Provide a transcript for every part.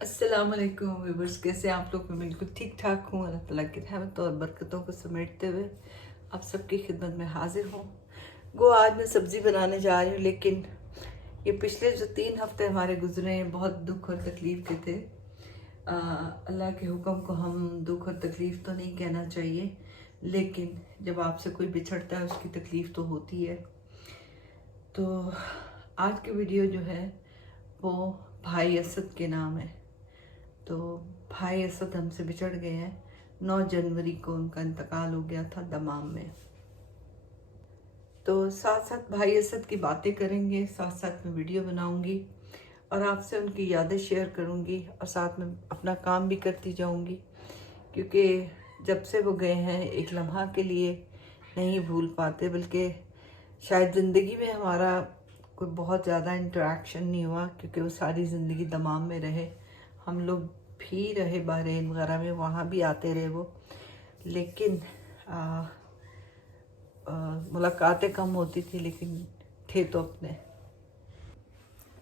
अस्सलाम वालेकुम व्यूवर्स, कैसे हैं आप लोग? मैं बिल्कुल ठीक ठाक हूँ। अल्लाह ताला की रहमत और बरकतों को समेटते हुए आप सबकी खिदमत में हाजिर हूँ। आज मैं सब्ज़ी बनाने जा रही हूँ, लेकिन ये पिछले जो 3 हफ्ते हमारे गुजरे हैं बहुत दुख और तकलीफ़ के थे। अल्लाह के हुक्म को हम दुख और तकलीफ़ तो नहीं कहना चाहिए, लेकिन जब आपसे कोई बिछड़ता है उसकी तकलीफ़ तो होती है। तो आज की वीडियो जो है वो भाई असद के नाम है। तो भाई असद हमसे बिछड़ गए हैं। 9 जनवरी को उनका इंतकाल हो गया था दमाम में। तो साथ साथ भाई असद की बातें करेंगे, साथ साथ में वीडियो बनाऊंगी और आपसे उनकी यादें शेयर करूंगी और साथ में अपना काम भी करती जाऊंगी, क्योंकि जब से वो गए हैं एक लम्हा के लिए नहीं भूल पाते, बल्कि शायद ज़िंदगी में हमारा कोई बहुत ज़्यादा इंटरेक्शन नहीं हुआ, क्योंकि वो सारी ज़िंदगी दमाम में रहे। हम लोग भी रहे बहरीन वगैरह में, वहाँ भी आते रहे वो, लेकिन मुलाकातें कम होती थी, लेकिन थे तो अपने।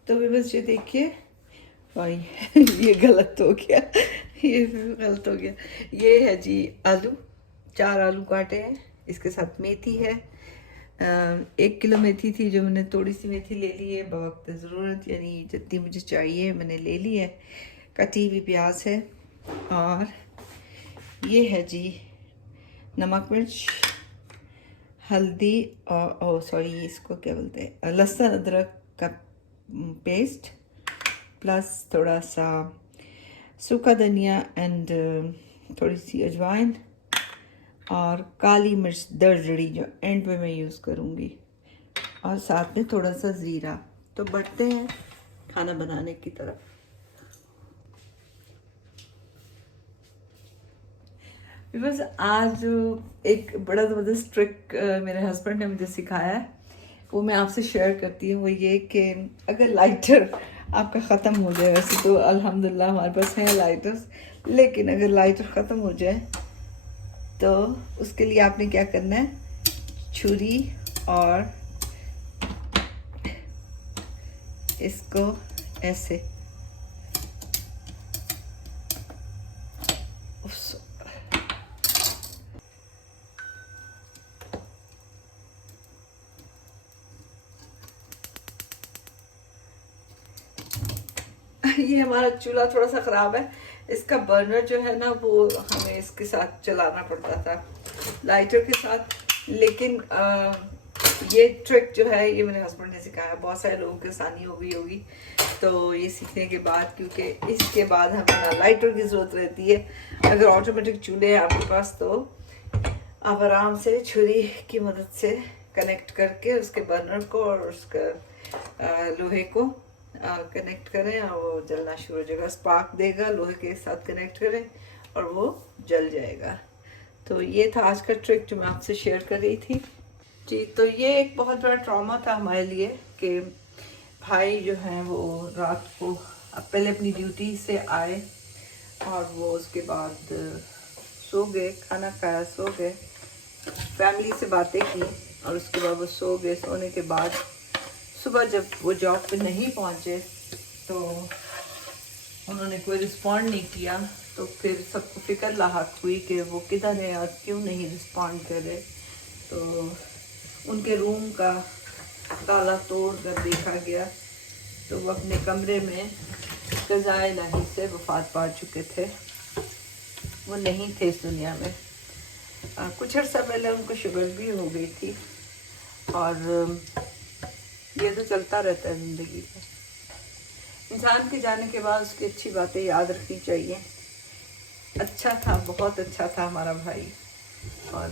तो भी बस ये देखिए भाई ये गलत हो गया, ये गलत हो गया। ये है जी आलू, 4 आलू काटे हैं, इसके साथ मेथी है। 1 किलो मेथी थी, जो मैंने थोड़ी सी मेथी ले ली है बवक्त ज़रूरत, यानी जितनी मुझे चाहिए मैंने ले ली है। कटी हुई प्याज है और ये है जी नमक मिर्च, हल्दी और सॉरी इसको क्या बोलते हैं, लहसुन अदरक का पेस्ट, प्लस थोड़ा सा सूखा धनिया एंड थोड़ी सी अजवाइन और काली मिर्च दरदरी, जो एंड में मैं यूज़ करूँगी, और साथ में थोड़ा सा ज़ीरा। तो बढ़ते हैं खाना बनाने की तरफ। बस आज एक बड़ा ज़बरदस्त ट्रिक मेरे हस्बैंड ने मुझे सिखाया है, वो मैं आपसे शेयर करती हूँ। वो ये कि अगर लाइटर आपका ख़त्म हो जाए, वैसे तो अल्हम्दुलिल्लाह हमारे पास हैं लाइटर्स, लेकिन अगर लाइटर ख़त्म हो जाए तो उसके लिए आपने क्या करना है, छुरी और इसको ऐसे ये हमारा चूल्हा थोड़ा सा ख़राब है, इसका बर्नर जो है ना वो हमें इसके साथ चलाना पड़ता था लाइटर के साथ, लेकिन ये ट्रिक जो है ये मेरे हस्बैंड ने सिखाया। बहुत सारे लोगों की आसानी हो गई होगी तो ये सीखने के बाद, क्योंकि इसके बाद हमें ना लाइटर की ज़रूरत रहती है। अगर ऑटोमेटिक चूल्हे हैं आपके पास तो आप आराम से छुरी की मदद से कनेक्ट करके उसके बर्नर को और उसका लोहे को कनेक्ट करें और वो जलना शुरू हो जाएगा, स्पार्क देगा, लोहे के साथ कनेक्ट करें और वो जल जाएगा। तो ये था आज का ट्रिक जो मैं आपसे शेयर कर रही थी जी। तो ये एक बहुत बड़ा ट्रॉमा था हमारे लिए कि भाई जो हैं वो रात को पहले अपनी ड्यूटी से आए और वो उसके बाद सो गए, खाना खाया, सो गए, फैमिली से बातें की और उसके बाद वो सो गए। सोने के बाद सुबह जब वो जॉब पे नहीं पहुंचे तो उन्होंने कोई रिस्पॉन्ड नहीं किया, तो फिर सबको फिक्र लाहक हुई कि वो किधर है और क्यों नहीं रिस्पॉन्ड कर रहे। तो उनके रूम का ताला तोड़ कर देखा गया तो वो अपने कमरे में क़ज़ाए इलाही से वफ़ात पा चुके थे, वो नहीं थे इस दुनिया में। कुछ अर्सा पहले उनको शुगर भी हो गई थी और ये तो चलता रहता है ज़िंदगी में। इंसान के जाने के बाद उसकी अच्छी बातें याद रखनी चाहिए। अच्छा था, बहुत अच्छा था हमारा भाई और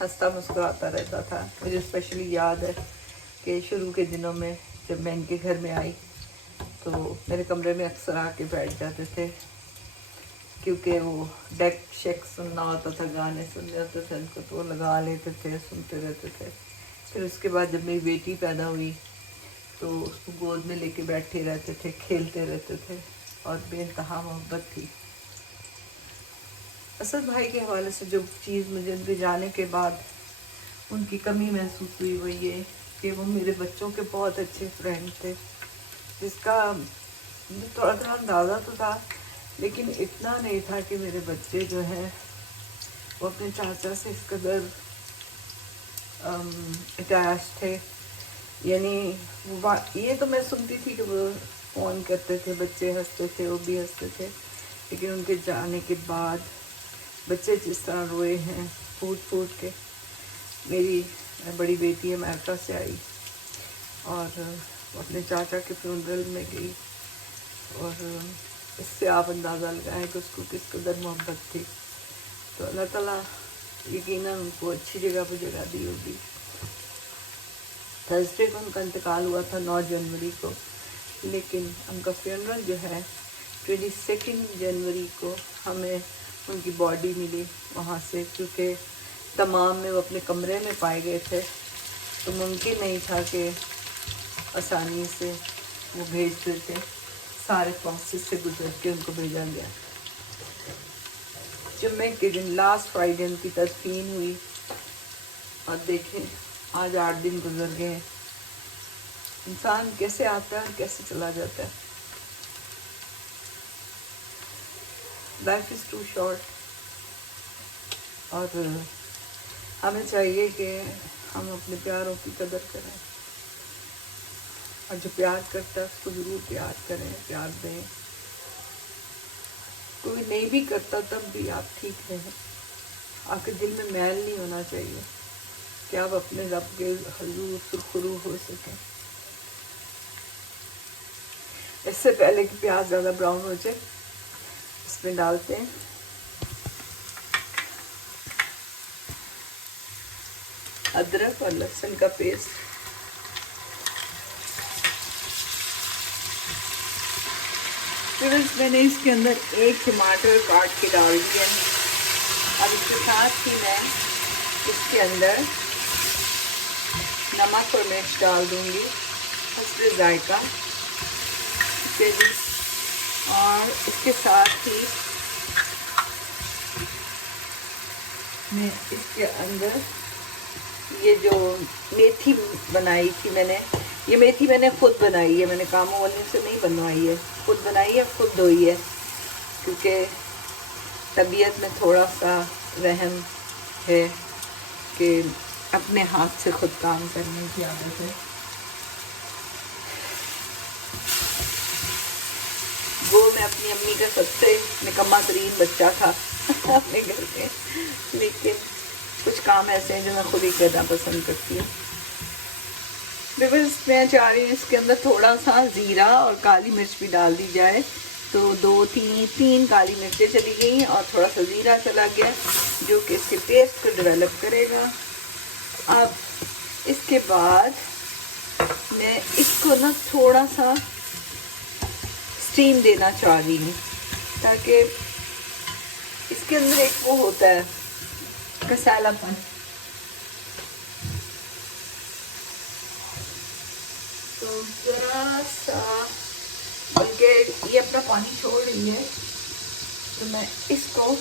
हंसता मुस्कुराता रहता था। मुझे स्पेशली याद है कि शुरू के दिनों में जब मैं इनके घर में आई तो मेरे कमरे में अक्सर आके बैठ जाते थे, क्योंकि वो डेक शेक सुनना होता था, गाने सुनने होते थे उनको, तो वो लगा लेते थे, सुनते रहते थे। फिर उसके बाद जब मेरी बेटी पैदा हुई तो उसको गोद में लेके बैठे रहते थे, खेलते रहते थे और बेइंतहा मोहब्बत थी। असद भाई के हवाले से जो चीज़ मुझे उनके जाने के बाद उनकी कमी महसूस हुई वो ये कि वो मेरे बच्चों के बहुत अच्छे फ्रेंड थे, जिसका मुझे थोड़ा थोड़ा अंदाज़ा तो था, लेकिन इतना नहीं था कि मेरे बच्चे जो हैं वो अपने चाचा से इस कदर अटैच थे। यानी ये तो मैं सुनती थी कि वो फ़ोन करते थे, बच्चे हंसते थे, वो भी हंसते थे, लेकिन उनके जाने के बाद बच्चे जिस तरह रोए हैं फूट फूट के। मेरी बड़ी बेटी अमेरिका से आई और अपने चाचा के फ्यूनरल में गई, और इससे आप अंदाज़ा लगाएं कि उसको किस कदर मोहब्बत थी। तो अल्लाह ताला यकीनन उनको अच्छी जगह पर जगह दी होगी। थर्सडे को उनका इंतकाल हुआ था 9 जनवरी को, लेकिन उनका फ्यूनरल जो है 22 जनवरी को हमें उनकी बॉडी मिली वहाँ से, क्योंकि तमाम में वो अपने कमरे में पाए गए थे, तो मुमकिन नहीं था कि आसानी से वो भेजते थे। सारे प्रोसेस से गुजर के उनको भेजा गया। जुम्मे के दिन लास्ट फ्राइडे उनकी तदफीन हुई, और देखें आज 8 दिन गुजर गए। इंसान कैसे आता है कैसे चला जाता है। लाइफ इज़ टू शॉर्ट, और हमें चाहिए कि हम अपने प्यारों की कदर करें, और जो प्यार करता है उसको ज़रूर प्यार करें, प्यार दें। कोई नहीं भी करता तब भी आप ठीक रहें। आपके दिल में मैल नहीं होना चाहिए कि आप अपने रब के हजूर सुरखरू हो सकें। इससे पहले कि प्याज ज़्यादा ब्राउन हो जाए, इसमें डालते हैं अदरक और लहसुन का पेस्ट। फिर मैंने इसके अंदर 1 टमाटर काट के डाल दिया। अब इसके साथ ही मैं इसके अंदर नमक और मिर्च डाल दूंगी हस्बे जायका, और इसके साथ ही मैं इसके अंदर ये जो मेथी बनाई थी मैंने, ये मेथी मैंने खुद बनाई है, मैंने कामों वाले से नहीं बनवाई है, खुद बनाई है, खुद धोई है, क्योंकि तबीयत में थोड़ा सा रहम है कि अपने हाथ से खुद काम करने की आदत है। वो मैं अपनी अम्मी का सबसे निकम्मा तरीन बच्चा था अपने घर में, लेकिन कुछ काम ऐसे हैं जो मैं खुद ही करना पसंद करती हूँ। बस मैं चाह रही हूँ इसके अंदर थोड़ा सा ज़ीरा और काली मिर्च भी डाल दी जाए, तो 2-3 काली मिर्चें चली गई और थोड़ा सा ज़ीरा चला गया, जो कि इसके टेस्ट को डेवलप करेगा। अब इसके बाद मैं इसको ना थोड़ा सा स्टीम देना चाह रही हूँ, ताकि इसके अंदर एक वो होता है कसालापन, तो ज़रा सा, बल्कि ये अपना पानी छोड़ रही है, तो मैं इसको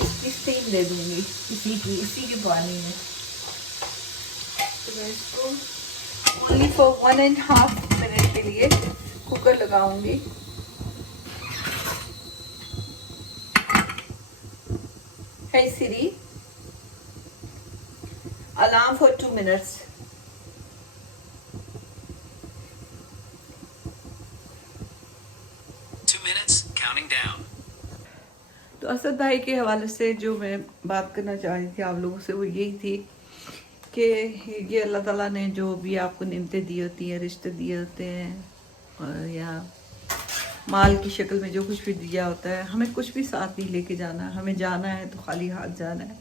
इसकी स्टीम दे दूँगी इसी के पानी में। तो मैं इसको ओनली फॉर 1.5 मिनट के लिए कुकर लगाऊंगी। Hey Siri, alarm for 2 minutes. तो असद भाई के हवाले से जो मैं बात करना चाह रही थी आप लोगों से, वो यही थी कि ये अल्लाह ताला ने जो भी आपको निमतें दी होती हैं, रिश्ते दिए होते हैं, और या माल की शक्ल में जो कुछ भी दिया होता है, हमें कुछ भी साथ नहीं लेके जाना। हमें जाना है तो खाली हाथ जाना है।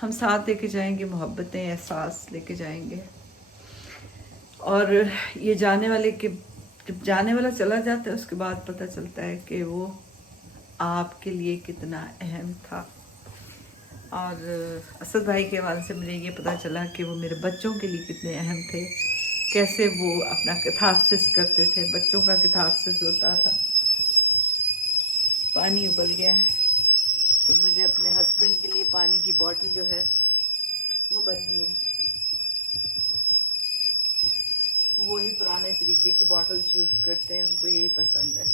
हम साथ लेके जाएंगे मोहब्बतें, एहसास लेके जाएंगे। और ये जाने वाले के जब जाने वाला चला जाता है, उसके बाद पता चलता है कि वो आपके लिए कितना अहम था। और असद भाई के हवाले से मुझे ये पता चला कि वो मेरे बच्चों के लिए कितने अहम थे, कैसे वो अपना कैथारसिस करते थे। बच्चों का कैथारसिस होता था। पानी उबल गया है, तो मुझे अपने हस्बैंड के लिए पानी की बोतल जो है वो बननी है। वही पुराने तरीके की बॉटल्स यूज़ करते हैं, उनको यही पसंद है।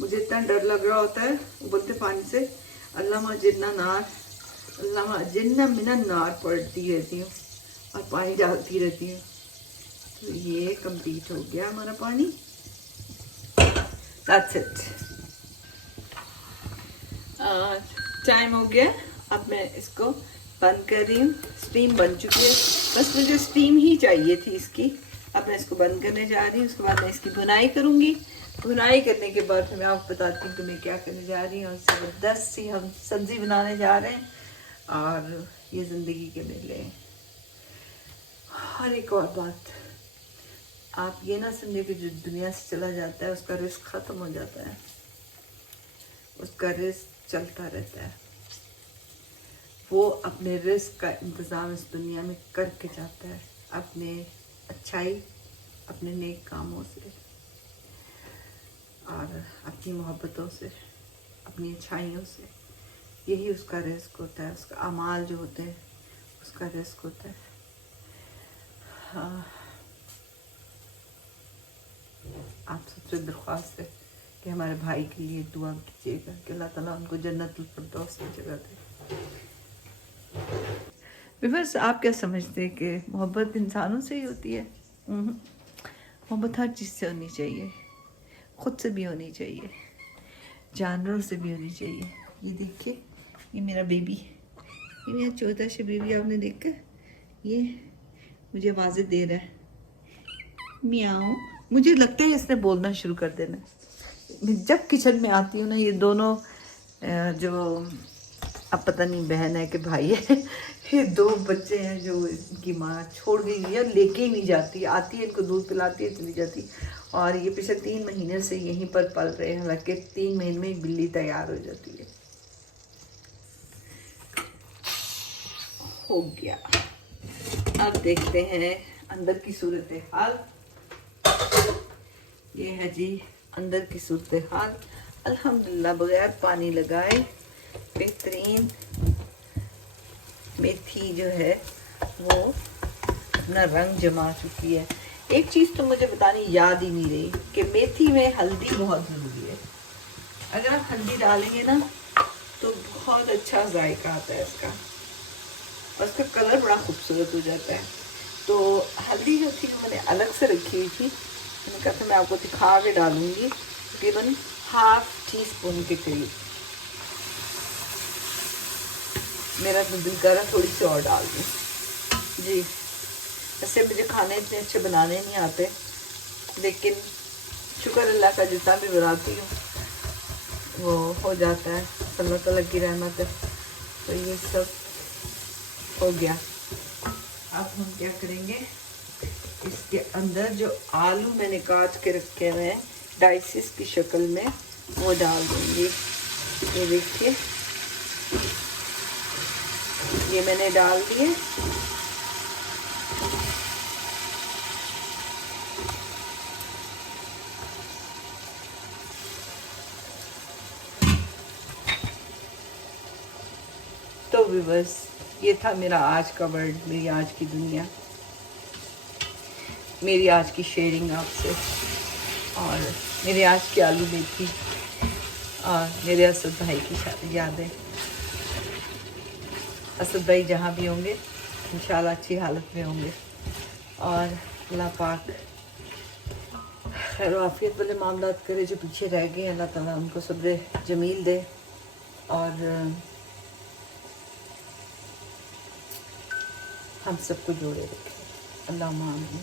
मुझे इतना डर लग रहा होता है उबलते पानी से, अल्लाह जिन्ना मिना नार पड़ती रहती हूँ और पानी डालती रहती हूँ। तो ये कंप्लीट हो गया हमारा पानी। That's it. टाइम हो गया, अब मैं इसको बंद कर रही हूँ। स्टीम बन चुकी है, बस मुझे स्टीम ही चाहिए थी इसकी। अब मैं इसको बंद करने जा रही हूँ, उसके बाद मैं इसकी बुनाई करूँगी। बुनाई करने के बाद फिर मैं आपको बताती हूँ कि मैं क्या करने जा रही हूँ। और ज़बरदस्त सी हम सब्ज़ी बनाने जा रहे हैं, और ये ज़िंदगी के मेले हैं। और एक और बात, आप ये ना समझे कि जो दुनिया से चला जाता है उसका रिस्क ख़त्म हो जाता है, उसका रिस्क चलता रहता है। वो अपने रिस्क का इंतज़ाम इस दुनिया में करके जाता है, अपने अच्छाई, अपने नेक कामों से, और अपनी मोहब्बतों से, अपनी अच्छाइयों से। यही उसका रिस्क होता है, उसका अमाल जो होते हैं उसका रिस्क होता है। हाँ, आप सबसे दरख्वास्त है कि हमारे भाई के लिए दुआ कीजिएगा कि अल्लाह ताला उनको जन्नतुल फिरदौस की जगह दे। बस आप क्या समझते हैं कि मोहब्बत इंसानों से ही होती है? मोहब्बत हर चीज़ से होनी चाहिए, ख़ुद से भी होनी चाहिए, जानवरों से भी होनी चाहिए। ये देखिए, ये मेरा बेबी, ये मेरा छोटा सा बेबी, आपने देखा, ये मुझे आवाज़ें दे रहा है, मियाऊं। मुझे लगता है इसने बोलना शुरू कर देना। जब किचन में आती हूँ ना, ये दोनों जो अब पता नहीं बहन है कि भाई है, ये दो बच्चे हैं जो इनकी माँ छोड़ गई है, लेके ही नहीं जाती। आती है, इनको दूध पिलाती है, चली जाती। और ये पिछले 3 महीने से यहीं पर पल रहे हैं, हालांकि 3 महीने में एक बिल्ली तैयार हो जाती है। हो गया। अब देखते हैं अंदर की सूरत हाल। ये है जी अंदर की सूरत हाल। अल्हम्दुलिल्लाह बगैर पानी लगाए बेहतरीन मेथी जो है वो अपना रंग जमा चुकी है। एक चीज़ तो मुझे बतानी याद ही नहीं रही कि मेथी में हल्दी बहुत ज़रूरी है। अगर आप हल्दी डालेंगे ना तो बहुत अच्छा जायका आता है इसका, और उसका कलर बड़ा खूबसूरत हो जाता है। तो हल्दी जो थी मैंने अलग से रखी हुई थी, मैंने कहा था मैं आपको दिखा के डालूंगी, तकरीबन ½ टीस्पून के करीब। मेरा तो दिल कर रहा थोड़ी सी और डाल दूँ जी। ऐसे मुझे खाने इतने अच्छे बनाने नहीं आते, लेकिन शुक्र अल्लाह का जितना भी बनाती हूँ वो हो जाता है, अल्लाह ताला की रहमत है। तो ये सब हो गया। अब हम क्या करेंगे, इसके अंदर जो आलू मैंने काट के रखे हुए हैं डाइसिस की शक्ल में, वो डाल दूँगी। ये देखिए, ये मैंने डाल दिए। तो भी बस ये था मेरा आज का वर्ड, मेरी आज की दुनिया, मेरी आज की शेयरिंग आपसे, और मेरे आज की आलू मेथी, और मेरे असद भाई की यादें। असद भाई जहाँ भी होंगे इंशाल्लाह अच्छी हालत में होंगे, और अल्लाह पाक खैर आफियत वाले मामलात करे। जो पीछे रह गए अल्लाह ताला उनको सब्र जमील दे, और हम सबको जोड़े रखे। अल्लाह आमीन।